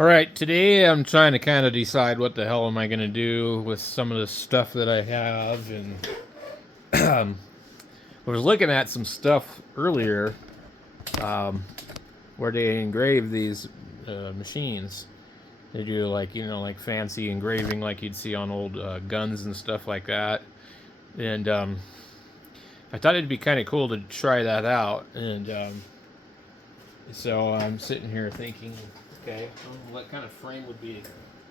All right, today I'm trying to kind of decide what the hell am I going to do with some of the stuff that I have, and I was looking at some stuff earlier where they engrave these machines. They do like fancy engraving like you'd see on old guns and stuff like that, and I thought it'd be kind of cool to try that out, and so I'm sitting here thinking, okay, what kind of frame would be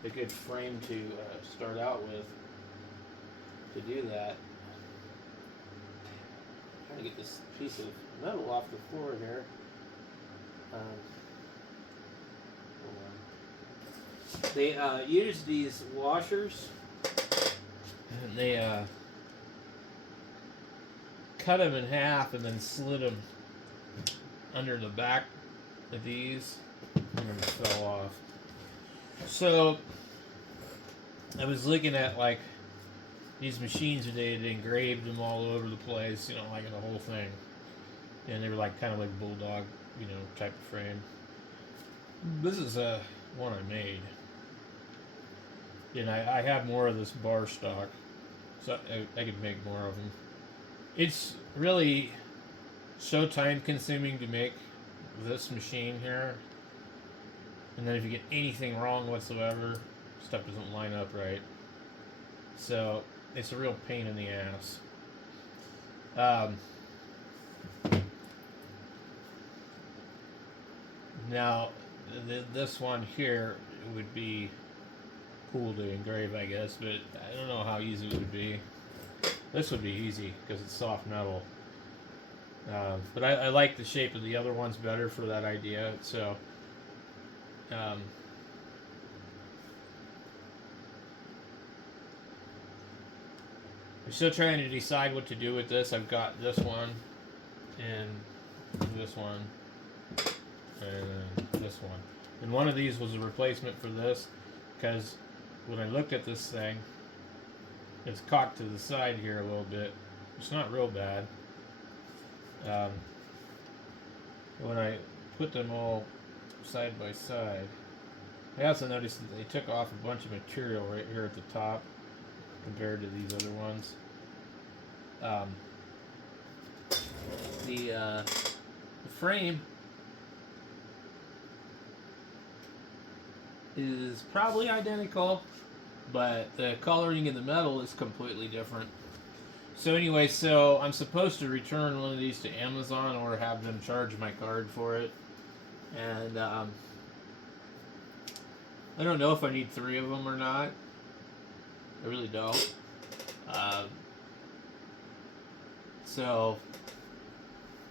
a good frame to start out with to do that? I'm trying to get this piece of metal off the floor here. Um, they use these washers, and they cut them in half and then slid them under the back of these, and then fell off. So I was looking at like these machines and they had engraved them all over the place, like in the whole thing. And they were like kind of like bulldog, type of frame. This is one I made. And I have more of this bar stock, so I could make more of them. It's really so time consuming to make this machine here. And then if you get anything wrong whatsoever, stuff doesn't line up right. So it's a real pain in the ass. Now, this one here would be cool to engrave, I guess, but I don't know how easy it would be. This would be easy because it's soft metal. But I like the shape of the other ones better for that idea. So, I'm still trying to decide what to do with this. I've got this one and this one and this one. And one of these was a replacement for this because when I looked at this thing, it's cocked to the side here a little bit. It's not real bad. When I put them all side by side, I also noticed that they took off a bunch of material right here at the top compared to these other ones. The frame is probably identical, but the coloring in the metal is completely different. So anyway, so I'm supposed to return one of these to Amazon or have them charge my card for it. And I don't know if I need 3 of them or not. I really don't. So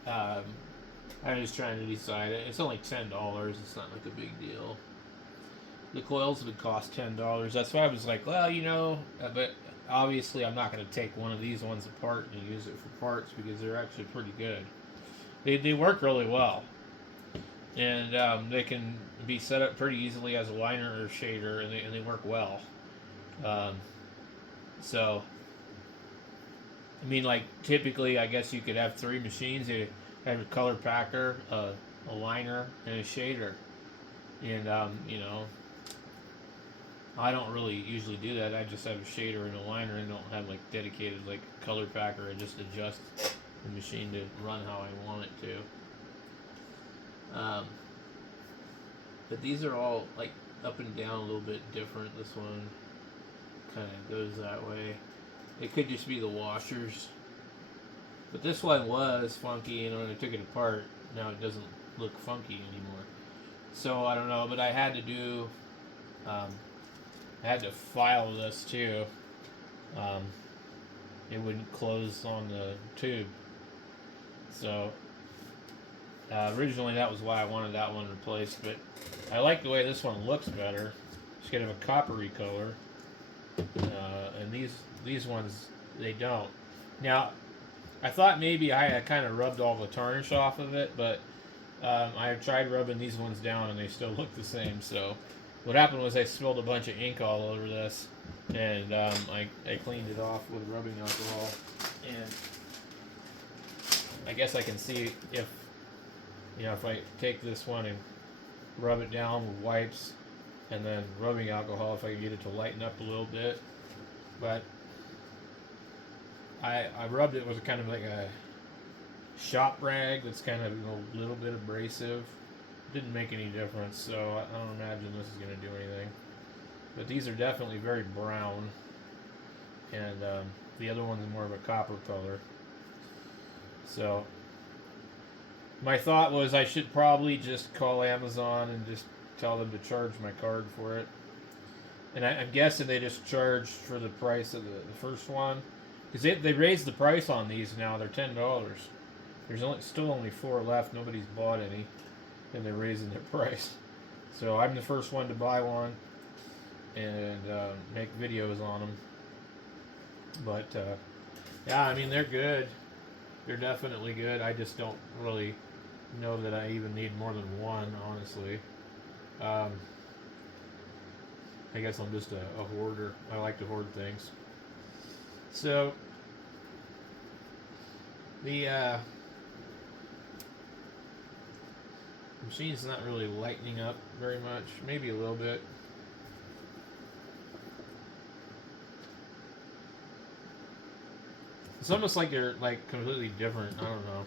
I'm just trying to decide it. It's only $10. It's not like a big deal. The coils would cost $10. That's why I was like, well, but obviously I'm not going to take one of these ones apart and use it for parts because they're actually pretty good. They work really well, and they can be set up pretty easily as a liner or shader, and they work well. So, I mean, like typically, I guess you could have 3 machines. You have a color packer, a liner, and a shader, and I don't really usually do that. I just have a shader and a liner and don't have like dedicated like color packer. I just adjust the machine to run how I want it to. But these are all like up and down a little bit different. This one kind of goes that way. It could just be the washers. But this one was funky, and when I took it apart, now it doesn't look funky anymore. So I don't know, but I had to do. I had to file this too. Um, it wouldn't close on the tube. So originally that was why I wanted that one replaced, but I like the way this one looks better. It's kind of a coppery color, and these ones they don't. Now I thought maybe I had kind of rubbed all the tarnish off of it, but I tried rubbing these ones down and they still look the same. So what happened was I spilled a bunch of ink all over this, and I cleaned it off with rubbing alcohol, and I guess I can see if I take this one and rub it down with wipes, and then rubbing alcohol if I can get it to lighten up a little bit. But I rubbed it with kind of like a shop rag that's kind of a little bit abrasive. Didn't make any difference, so I don't imagine this is going to do anything. But these are definitely very brown, and the other one's more of a copper color. So my thought was I should probably just call Amazon and just tell them to charge my card for it. And I'm guessing they just charged for the price of the first one, because they raised the price on these now. They're $10. There's still only 4 left. Nobody's bought any, and they're raising their price. So I'm the first one to buy one and make videos on them. But yeah, I mean, they're good. They're definitely good. I just don't really know that I even need more than one, honestly. I guess I'm just a hoarder. I like to hoard things. So the machine's not really lightening up very much. Maybe a little bit. It's almost like they're like completely different. I don't know.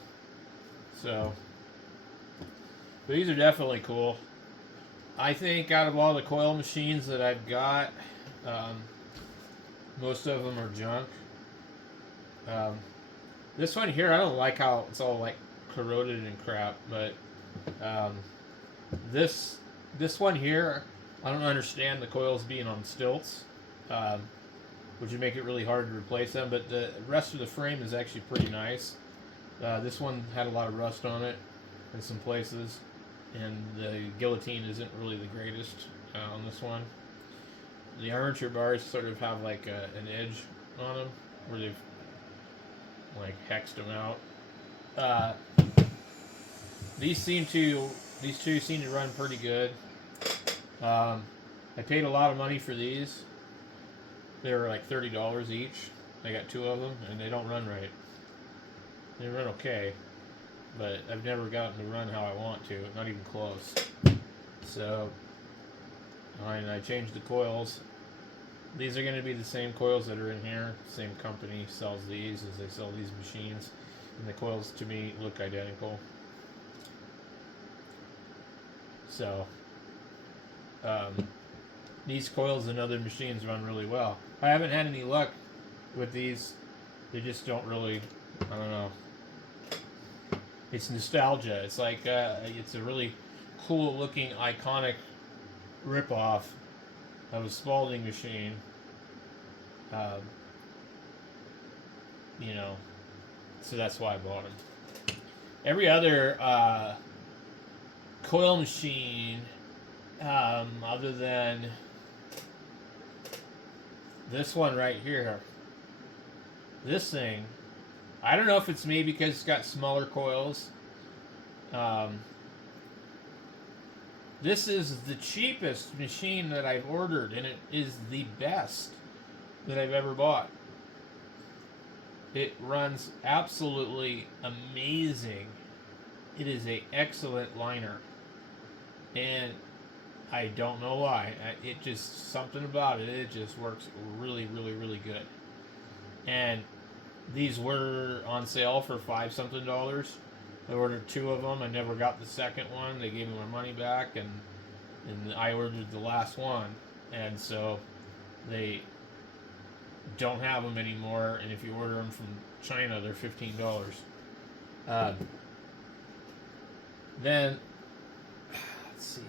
So, but these are definitely cool. I think out of all the coil machines that I've got, most of them are junk. This one here, I don't like how it's all like corroded and crap, but this one here, I don't understand the coils being on stilts, which would make it really hard to replace them. But the rest of the frame is actually pretty nice. This one had a lot of rust on it in some places, and the guillotine isn't really the greatest on this one. The armature bars sort of have like an edge on them where they've like hexed them out. These two seem to run pretty good. I paid a lot of money for these. They were like $30 each. I got 2 of them, and they don't run right. They run okay, but I've never gotten to run how I want to, not even close. So, I changed the coils. These are going to be the same coils that are in here. Same company sells these as they sell these machines, and the coils to me look identical. So, these coils and other machines run really well. I haven't had any luck with these. They just don't really, I don't know. It's nostalgia. It's like, it's a really cool looking, iconic ripoff of a Spalding machine. You know, so that's why I bought them. Every other coil machine, other than this one right here, this thing, I don't know if it's maybe because it's got smaller coils. This is the cheapest machine that I've ordered, and it is the best that I've ever bought. It runs absolutely amazing. It is an excellent liner, and I don't know why. It just, something about it, it just works really, really, really good. And these were on sale for $5-something. I ordered 2 of them. I never got the second one. They gave me my money back, and I ordered the last one. And so they don't have them anymore. And if you order them from China, they're $15. Then, let's see.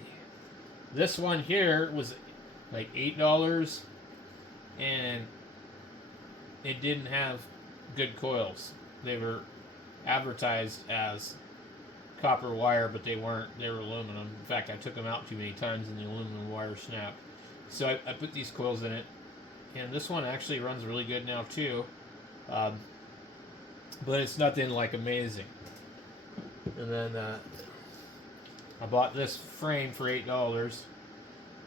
This one here was like $8, and it didn't have good coils. They were advertised as copper wire, but they weren't. They were aluminum. In fact, I took them out too many times and the aluminum wire snapped. So I put these coils in it, and this one actually runs really good now too. But it's nothing like amazing. And then I bought this frame for $8,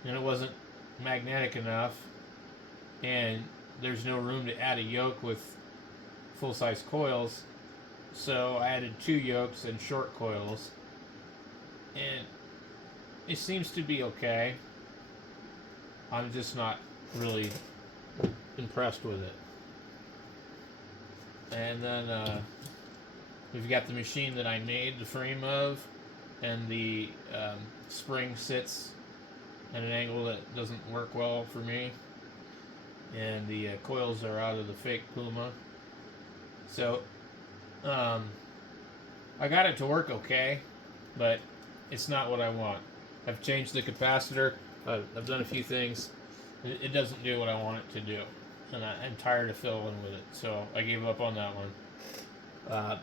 and it wasn't magnetic enough, and there's no room to add a yoke with full-size coils, so I added 2 yokes and short coils, and it seems to be okay. I'm just not really impressed with it. And then we've got the machine that I made the frame of, and the spring sits at an angle that doesn't work well for me, and the coils are out of the fake Puma. So I got it to work okay, but it's not what I want. I've changed the capacitor. I've done a few things. It doesn't do what I want it to do, and I'm tired of fiddling with it. So I gave up on that one.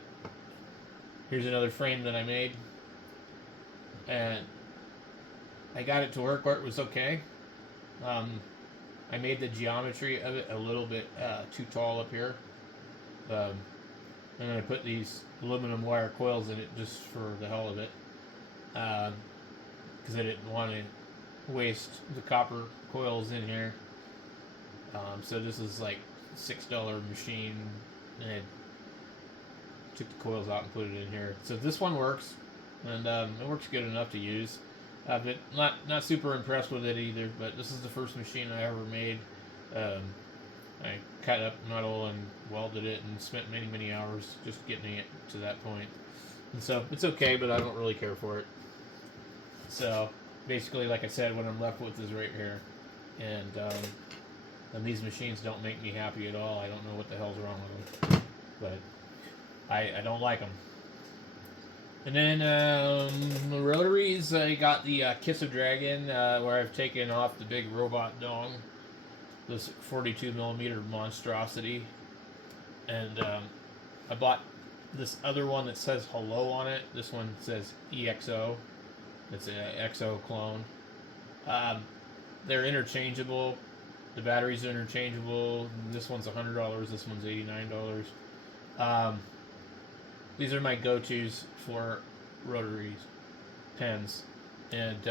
Here's another frame that I made, and I got it to work where it was okay. I made the geometry of it a little bit too tall up here. And then I put these aluminum wire coils in it just for the hell of it. Because I didn't want to waste the copper coils in here. So this is like $6 machine. And I took the coils out and put it in here. So this one works. And it works good enough to use. But not super impressed with it either. But this is the first machine I ever made. I cut up metal and welded it and spent many hours just getting it to that point. And so it's okay, but I don't really care for it. So basically, like I said, what I'm left with is right here. And these machines don't make me happy at all. I don't know what the hell's wrong with them. But I don't like them. And then the rotaries, I got the Kiss of Dragon, where I've taken off the big robot dong. This 42mm monstrosity, and I bought this other one that says hello on it. This one says EXO. It's an EXO clone. They're interchangeable. The batteries are interchangeable. This one's $100. This one's $89. These are my go-tos for rotary pens, and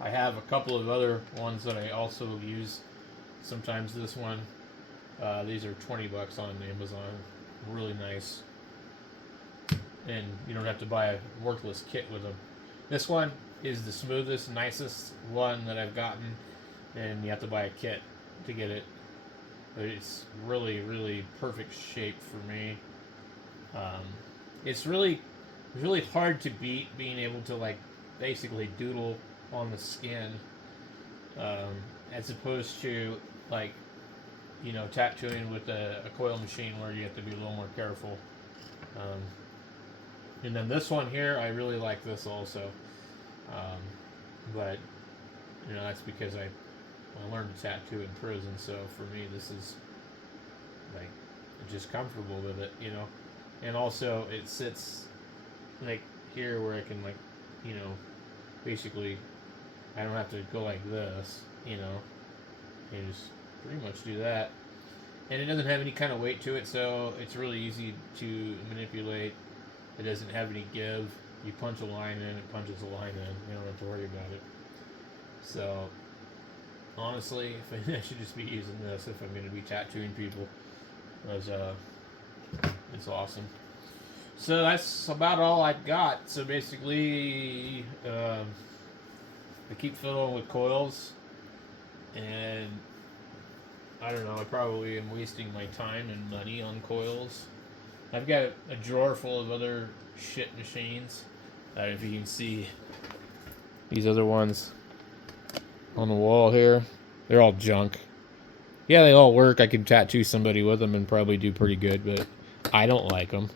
I have a couple of other ones that I also use. Sometimes this one. These are $20 on Amazon. Really nice. And you don't have to buy a worthless kit with them. This one is the smoothest, nicest one that I've gotten. And you have to buy a kit to get it. But it's really perfect shape for me. It's really hard to beat being able to like basically doodle on the skin, as opposed to like, you know, tattooing with a coil machine where you have to be a little more careful. And then this one here, I really like this also, but you know, that's because I learned to tattoo in prison, so for me this is like just comfortable with it, you know. And also it sits like here where I can, like, you know, basically I don't have to go like this, you know. You just pretty much do that. And it doesn't have any kind of weight to it, so it's really easy to manipulate. It doesn't have any give. You punch a line in, it punches a line in. You don't have to worry about it. So, honestly, I should just be using this if I'm going to be tattooing people. Because, it's awesome. So that's about all I've got. So basically, I keep fiddling with coils, and I don't know, I probably am wasting my time and money on coils. I've got a drawer full of other shit machines. If you can see these other ones on the wall here, they're all junk. Yeah, they all work. I could tattoo somebody with them and probably do pretty good, but I don't like them.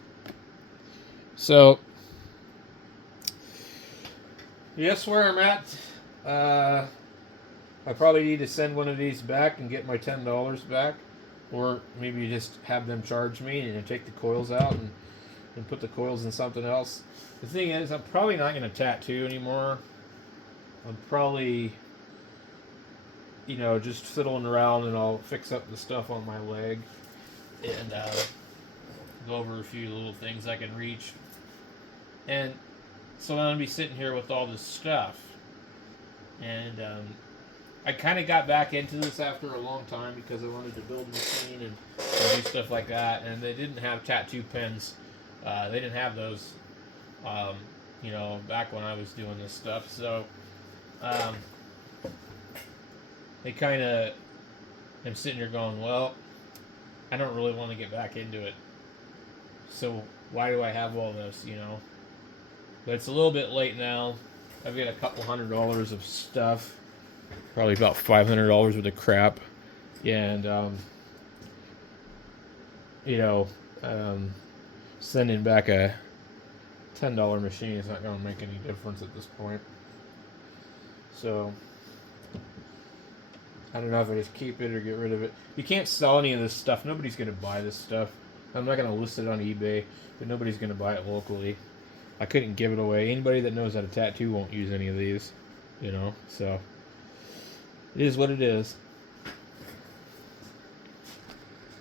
So, yes, where I'm at. I probably need to send one of these back and get my $10 back, or maybe just have them charge me and take the coils out and put the coils in something else. The thing is, I'm probably not going to tattoo anymore. I'm probably, you know, just fiddling around, and I'll fix up the stuff on my leg and go over a few little things I can reach. And so I'm going to be sitting here with all this stuff. And I kind of got back into this after a long time because I wanted to build a machine and do stuff like that. And they didn't have tattoo pens. They didn't have those, you know, back when I was doing this stuff. So they kind of, I'm sitting here going, well, I don't really want to get back into it. So why do I have all this, you know? But it's a little bit late now. I've got a couple $100 of stuff, probably about $500 worth of crap, and you know, sending back a $10 machine is not going to make any difference at this point. So I don't know if I just keep it or get rid of it. You can't sell any of this stuff. Nobody's going to buy this stuff. I'm not going to list it on eBay, but nobody's going to buy it locally. I couldn't give it away. Anybody that knows how to tattoo won't use any of these, you know. So it is what it is.